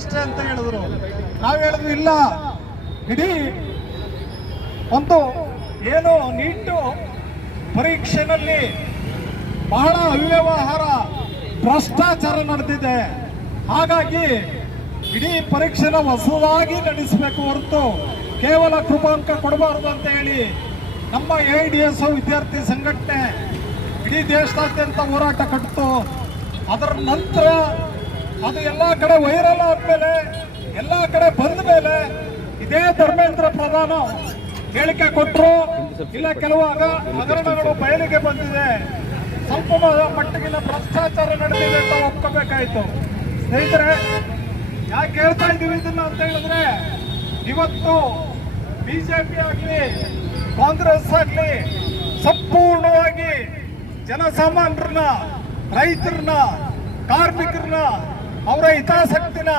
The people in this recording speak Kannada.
ಅಷ್ಟೇ ಅಂತ ಹೇಳಿದ್ರು. ನಾವು ಹೇಳಿದ್ವಿ ಇಲ್ಲ, ಇಡೀ ಒಂದು ಏನು ನೀಟು ಪರೀಕ್ಷೆನಲ್ಲಿ ಬಹಳ ಅವ್ಯವಹಾರ ಭ್ರಷ್ಟಾಚಾರ ನಡೆದಿದೆ. ಹಾಗಾಗಿ ಇಡೀ ಪರೀಕ್ಷೆನ ಹೊಸದಾಗಿ ನಡೆಸಬೇಕು ಹೊರತು ಕೇವಲ ಕೃಪಾಂಕ ಕೊಡಬಾರದು ಅಂತ ಹೇಳಿ ನಮ್ಮ AIDSO ವಿದ್ಯಾರ್ಥಿ ಸಂಘಟನೆ ಇಡೀ ದೇಶದಾದ್ಯಂತ ಹೋರಾಟ ಕಟ್ಟಿತು. ಅದರ ನಂತರ ಅದು ಎಲ್ಲ ಕಡೆ ವೈರಲ್ ಆದ್ಮೇಲೆ, ಎಲ್ಲ ಕಡೆ ಬಂದ ಮೇಲೆ ಇದೇ ಧರ್ಮೇಂದ್ರ ಪ್ರಧಾನ ಹೇಳಿಕೆ ಕೊಟ್ಟರು. ಇಲ್ಲ, ಕೆಲವು ಹಗರಣಗಳು ಬಯಲಿಗೆ ಬಂದಿದೆ, ಸ್ವಲ್ಪ ಮಟ್ಟಿಗಿನ ಭ್ರಷ್ಟಾಚಾರ ನಡೆದಿದೆ ಅಂತ ಒಪ್ಕೋಬೇಕಾಯ್ತು. ಸ್ನೇಹಿತರೆ, ಯಾಕೆ ಹೇಳ್ತಾ ಇದ್ದೀವಿ ಇದನ್ನ ಅಂತ ಹೇಳಿದ್ರೆ, ಇವತ್ತು ಬಿಜೆಪಿ ಆಗಲಿ ಕಾಂಗ್ರೆಸ್ ಆಗಲಿ ಸಂಪೂರ್ಣವಾಗಿ ಜನಸಾಮಾನ್ಯರನ್ನ, ರೈತರನ್ನ, ಕಾರ್ಮಿಕರನ್ನ, ಅವರ ಹಿತಾಸಕ್ತಿನ